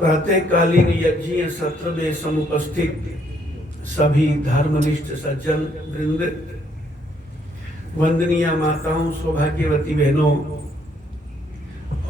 प्रातःकालीन यज्ञीय सत्र में समुपस्थित सभी धर्मनिष्ठ सज्जन वृंद, वंदनीय माताओं, सौभाग्यवती बहनों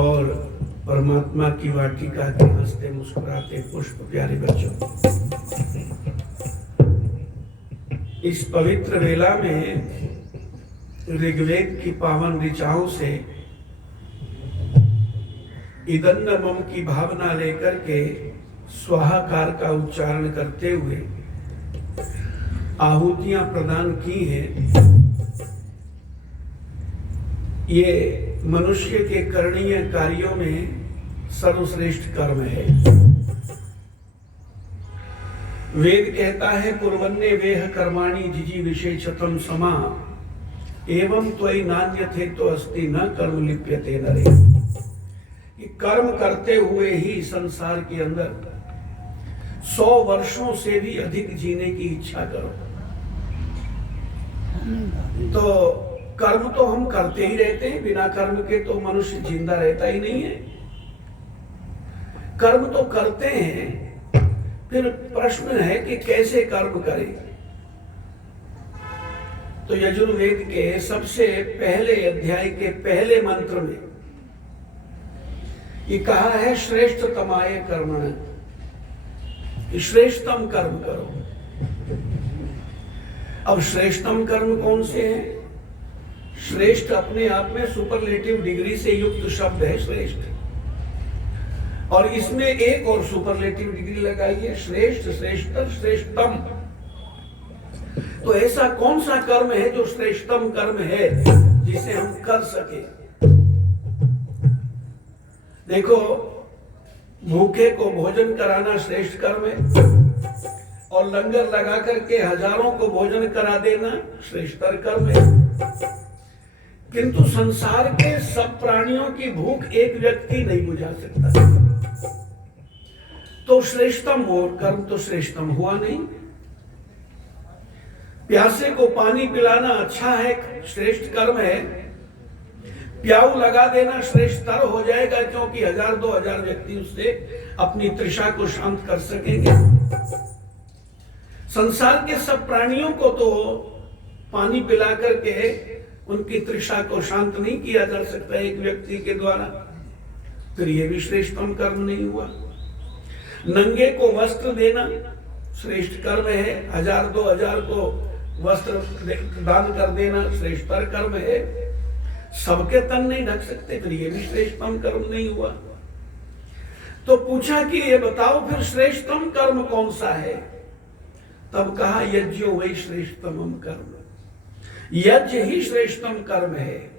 और परमात्मा की वाटिका के हंसते मुस्कुराते पुष्प प्यारे बच्चों, इस पवित्र वेला में ऋग्वेद की पावन ऋचाओं से इदन्न मम की भावना लेकर के स्वाहाकार का उच्चारण करते हुए आहुतियां प्रदान की हैं। ये मनुष्य के करणीय कार्यों में सर्वश्रेष्ठ कर्म है। वेद कहता है पूर्वन्ने वेह कर्माणि जिजी विशेषतम समा एवं त्वयि नान्य थे तो अस्ति न कर्म लिप्यते नरे। कर्म करते हुए ही संसार के अंदर 100 वर्षों से भी अधिक जीने की इच्छा करो। तो कर्म तो हम करते ही रहते हैं, बिना कर्म के तो मनुष्य जिंदा रहता ही नहीं है। कर्म तो करते हैं, फिर प्रश्न है कि कैसे कर्म करें। तो यजुर्वेद के सबसे पहले अध्याय के पहले मंत्र में ये कहा है श्रेष्ठतमाय कर्मण, श्रेष्ठतम कर्म करो। अब श्रेष्ठतम कर्म कौन से हैं? श्रेष्ठ अपने आप में सुपरलेटिव डिग्री से युक्त शब्द है श्रेष्ठ, और इसमें एक और सुपरलेटिव डिग्री लगाइए, श्रेष्ठ, श्रेष्ठतर, श्रेष्ठतम। तो ऐसा कौन सा कर्म है जो श्रेष्ठतम कर्म है जिसे हम कर सके? देखो, भूखे को भोजन कराना श्रेष्ठ कर्म है, और लंगर लगा करके हजारों को भोजन करा देना श्रेष्ठतर कर्म है। किंतु संसार के सब प्राणियों की भूख एक व्यक्ति नहीं बुझा सकता, तो श्रेष्ठतम और कर्म तो श्रेष्ठतम हुआ नहीं। प्यासे को पानी पिलाना अच्छा है, श्रेष्ठ कर्म है। प्याऊ लगा देना श्रेष्ठतर हो जाएगा, क्योंकि 1000-2000 व्यक्ति उससे अपनी तृषा को शांत कर सकेंगे। संसार के सब प्राणियों को तो पानी पिला करके उनकी तृषा को शांत नहीं किया जा सकता एक व्यक्ति के द्वारा, फिर यह भी श्रेष्ठतम कर्म नहीं हुआ। नंगे को वस्त्र देना श्रेष्ठ कर्म है, 1000-2000 को वस्त्र दान कर देना श्रेष्ठतर कर्म है। सबके तन नहीं ढक सकते, फिर ये भी श्रेष्ठतम कर्म नहीं हुआ। तो पूछा कि ये बताओ फिर श्रेष्ठतम कर्म कौन सा है? तब कहा यज्ञो वही श्रेष्ठतम कर्म, यज्ञ ही श्रेष्ठतम कर्म है।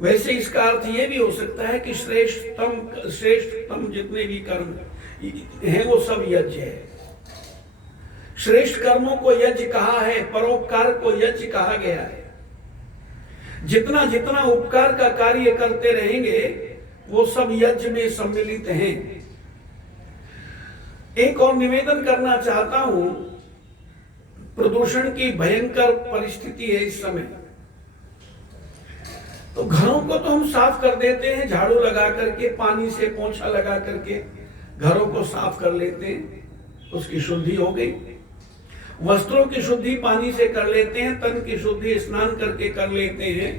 वैसे इसका अर्थ ये भी हो सकता है कि श्रेष्ठतम जितने भी कर्म हैं वो सब यज्ञ है। श्रेष्ठ कर्मों को यज्ञ कहा है, परोपकार को यज्ञ कहा गया है। जितना जितना उपकार का कार्य करते रहेंगे वो सब यज्ञ में सम्मिलित हैं। एक और निवेदन करना चाहता हूं, प्रदूषण की भयंकर परिस्थिति है इस समय। तो घरों को तो हम साफ कर देते हैं, झाड़ू लगा करके, पानी से पोंछा लगा करके घरों को साफ कर लेते हैं, उसकी शुद्धि हो गई। वस्त्रों की शुद्धि पानी से कर लेते हैं, तन की शुद्धि स्नान करके कर लेते हैं,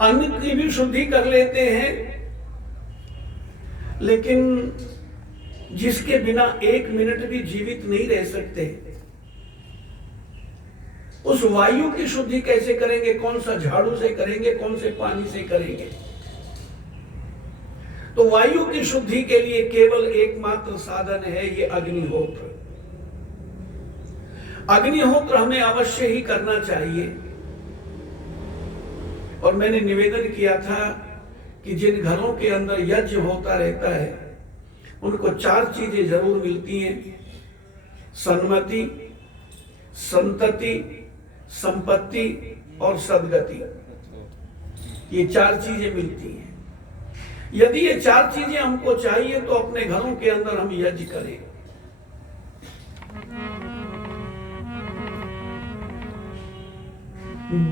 अन्न की भी शुद्धि कर लेते हैं। लेकिन जिसके बिना 1 मिनट भी जीवित नहीं रह सकते, उस वायु की शुद्धि कैसे करेंगे? कौन सा झाड़ू से करेंगे, कौन से पानी से करेंगे? तो वायु की शुद्धि के लिए केवल एकमात्र साधन है ये अग्निहोत्र। अग्निहोत्र हमें अवश्य ही करना चाहिए। और मैंने निवेदन किया था कि जिन घरों के अंदर यज्ञ होता रहता है उनको 4 चीजें जरूर मिलती हैं: सन्मति, संतति, संपत्ति और सद्गति। ये 4 चीजें मिलती हैं। यदि ये 4 चीजें हमको चाहिए तो अपने घरों के अंदर हम यज्ञ करें।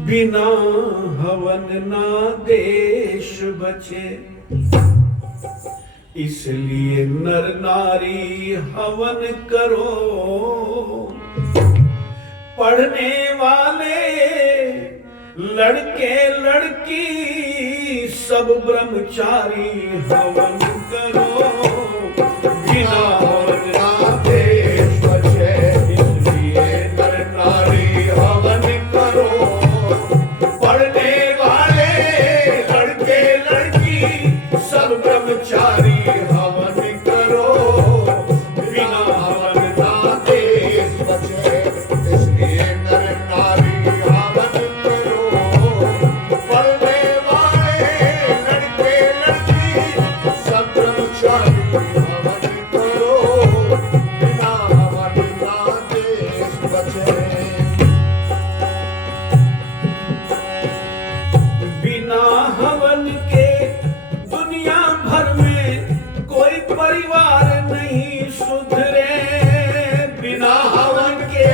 बिना हवन ना देश बचे, इसलिए नर नारी हवन करो, पढ़ने वाले लड़के लड़की सब ब्रह्मचारी हवन करो, बिना हवन ना देश बचे, इसलिए नर नारी हवन करो, पढ़ने वाले लड़के लड़की सब ब्रह्मचारी हवन करो, बिना हवन ना देश बचे, इसलिए नर नारी हवन करो, पढ़ने वाले लड़के लड़की सब ब्रह्मचारी हवन करो, बिना हवन ना देश बचे। बिना हवन के दुनिया भर में कोई परिवार नहीं सुधरे, बिना हवन के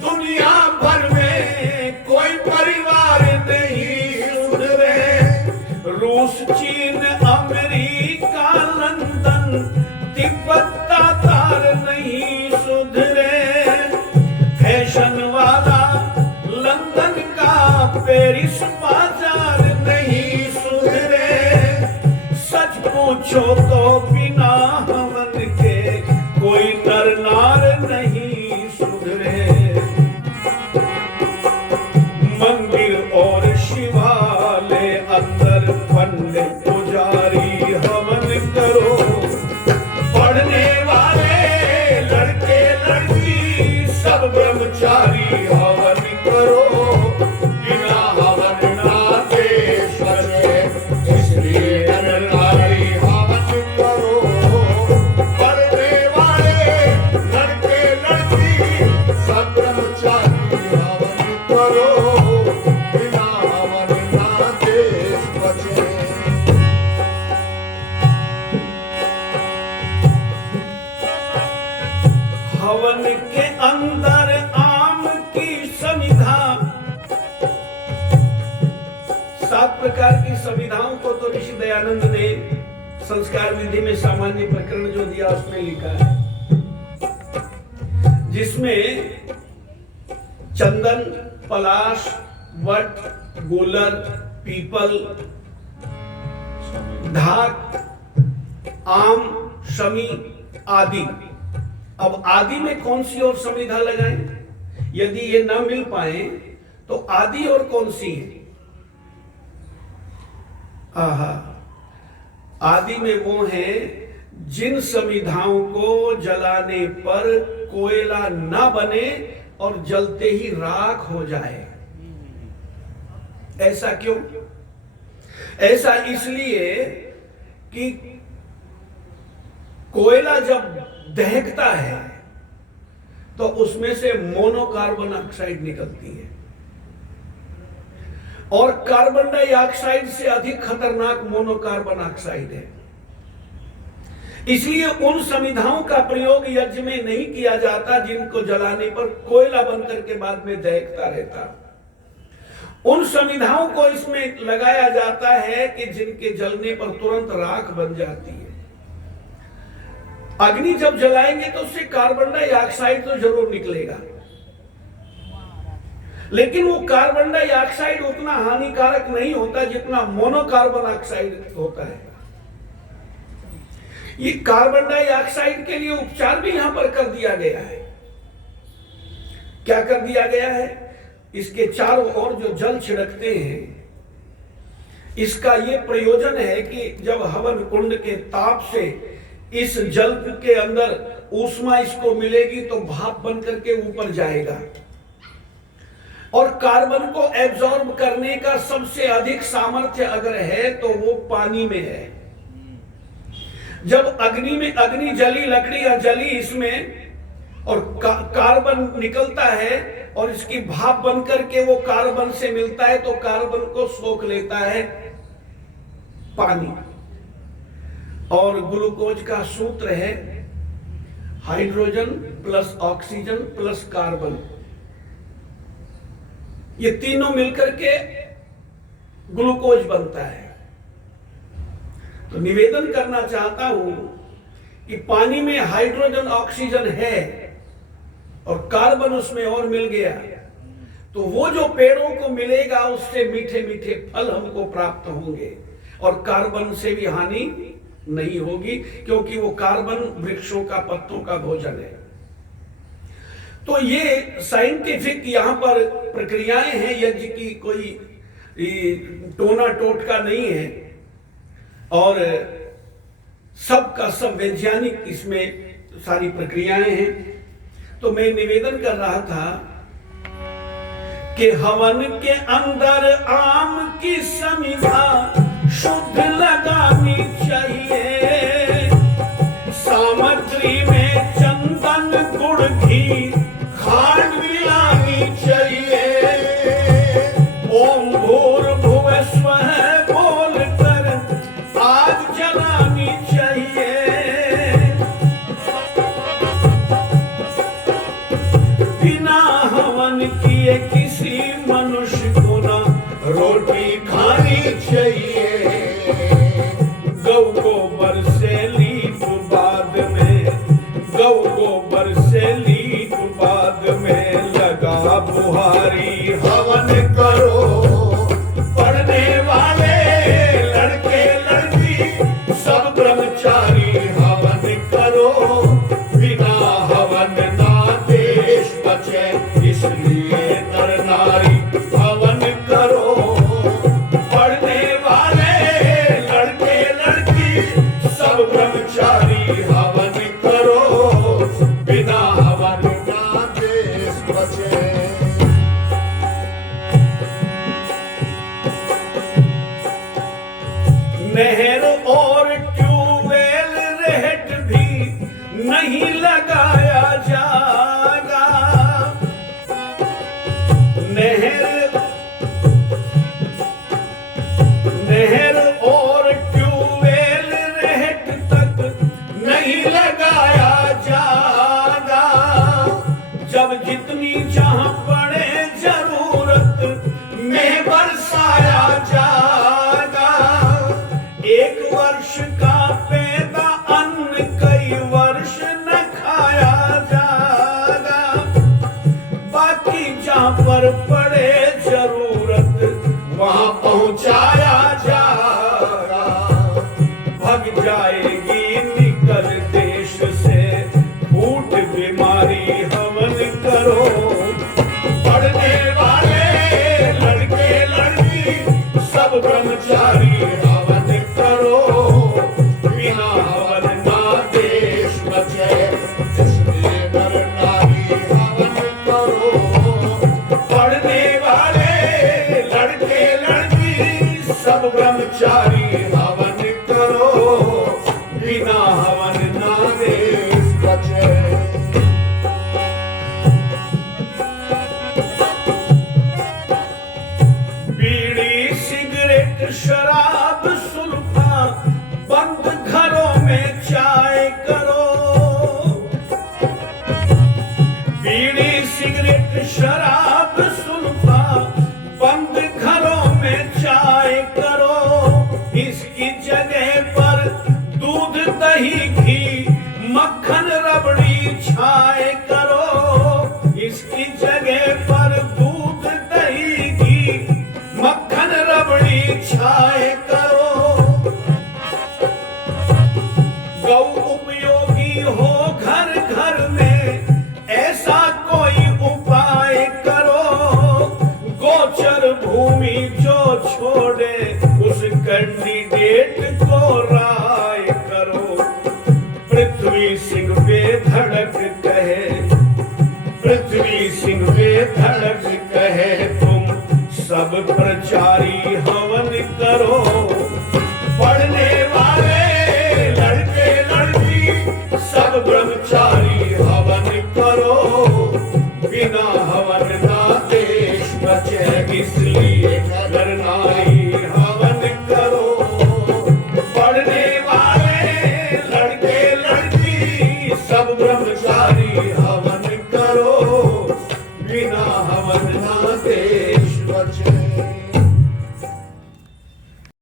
दुनिया भर में कोई परिवार नहीं सुधरे, रूस चीन अमेरिका लंदन तिब्बत तातार नहीं सुधरे, फैशन वाला लंदन का पेरिस बाजार नहीं सुधरे, सच पूछो तो बिना हवन के कोई नर नार नहीं सुधरे, मंदिर और शिवालय अंदर पंडित पुजारी हवन करो, पढ़ने वाले लड़के लड़की सब ब्रह्मचारी हवन करो, बिना हवन ना देश बचे, इसलिए नर नारी हवन करो, पढ़ने वाले लड़के लड़की सब ब्रह्मचारी हवन करो, बिना हवन ना देश बचे। हवन के अंदर आम की समिधा, 7 प्रकार की समिधाओं को तो ऋषि दयानंद ने संस्कार विधि में सामान्य प्रकरण जो दिया उसमें लिखा है, जिसमें चंदन, पलाश, वट, गोलर, पीपल, ढाक, आम, शमी आदि। अब आदि में कौन सी और समिधा लगाएं? यदि ये ना मिल पाए तो आदि और कौन सी है? आहा, आदि में वो है जिन समिधाओं को जलाने पर कोयला ना बने और जलते ही राख हो जाए। ऐसा क्यों? ऐसा इसलिए कि कोयला जब दहकता है तो उसमें से मोनोकार्बन ऑक्साइड निकलती है, और कार्बन डाइऑक्साइड से अधिक खतरनाक मोनोकार्बन ऑक्साइड है। इसलिए उन समिधाओं का प्रयोग यज्ञ में नहीं किया जाता जिनको जलाने पर कोयला बनकर के बाद में दहकता रहता। उन समिधाओं को इसमें लगाया जाता है कि जिनके जलने पर तुरंत राख बन जाती है। अग्नि जब जलाएंगे तो उससे कार्बन डाइऑक्साइड तो जरूर निकलेगा, लेकिन वो कार्बन डाइऑक्साइड उतना हानिकारक नहीं होता जितना मोनोकार्बन ऑक्साइड होता है। ये कार्बन डाइऑक्साइड के लिए उपचार भी यहां पर कर दिया गया है। क्या कर दिया गया है? इसके चारों ओर जो जल छिड़कते हैं, इसका ये प्रयोजन है कि जब हवन कुंड के ताप से इस जल के अंदर ऊष्मा इसको मिलेगी तो भाप बन करके ऊपर जाएगा, और कार्बन को एब्जॉर्ब करने का सबसे अधिक सामर्थ्य अगर है तो वो पानी में है। जब अग्नि जली, लकड़ियां जली इसमें और कार्बन निकलता है और इसकी भाप बन करके वो कार्बन से मिलता है तो कार्बन को सोख लेता है पानी। और ग्लूकोज का सूत्र है hydrogen plus oxygen plus carbon, ये तीनों मिलकर के ग्लूकोज बनता है। तो निवेदन करना चाहता हूं कि पानी में हाइड्रोजन ऑक्सीजन है और कार्बन उसमें और मिल गया, तो वो जो पेड़ों को मिलेगा उससे मीठे मीठे फल हमको प्राप्त होंगे और कार्बन से भी हानि नहीं होगी, क्योंकि वो कार्बन वृक्षों का पत्तों का भोजन है। तो ये साइंटिफिक यहां पर प्रक्रियाएं हैं, यज्ञ की कोई टोना टोटका नहीं है और सबका सब वैज्ञानिक इसमें सारी प्रक्रियाएं हैं। तो मैं निवेदन कर रहा था कि हवन के अंदर आम की समिधा शुद्ध लगानी चाहिए, सामग्री में चंदन गुड़ घी खांड मिलानी चाहिए, ओम भूर्भुवः स्वः बोलकर आग जलानी चाहिए, बिना हवन किए किसी मनुष्य को ना रोटी खानी चाहिए, गौ गोबर से लीप बाद में, गौ गोबर से लीप बाद में लगा बुहारी हवन करो, पढ़ने वाले लड़के लड़की सब ब्रह्मचारी हवन करो, बिना हवन ना देश बचे, इसलिए नर नारी हवन करो, पढ़ने वाले लड़के लड़की सब ब्रह्मचारी हवन करो, बिना हवन ना देश बचे। नहर और ट्यूबवेल रेट भी नहीं लगाया जाएगा, नहर और ट्यूबवेल रेट तक नहीं लगाया जाएगा, जब जितनी जहां पड़े जरूरत में बरसाया जाएगा, एक वर्ष का पैदा अन्न कई वर्ष न खाया जाएगा, बाकी जहां पर पड़े जरूरत वहां पहुंचाया जाएगा, भग जाएगी निकल देश से फूट बीमारी हवन करो, पढ़ने वाले लड़के लड़की सब ब्रह्मचारी हवन करो, बिना हवन ना देश बचे, इसलिए नर नारी हवन करो, पढ़ने वाले लड़के लड़की सब ब्रह्मचारी हवन करो, बिना हवन ना देश बचे। बीड़ी सिगरेट शराब सुल्फा बंद घरों में चाय करो, बीड़ी सिगरेट शराब सुल्फा बंद घरों में चाय करो, इसकी जगह पर दूध दही घी मक्खन रबड़ी छाए करो, इसकी जगह पर दूध दही घी मक्खन रबड़ी छाए करो, गौ उपयोगी हो घर घर में ऐसा कोई उपाय करो, गोचर भूमि जो छोड़े उस कैंडिडेट को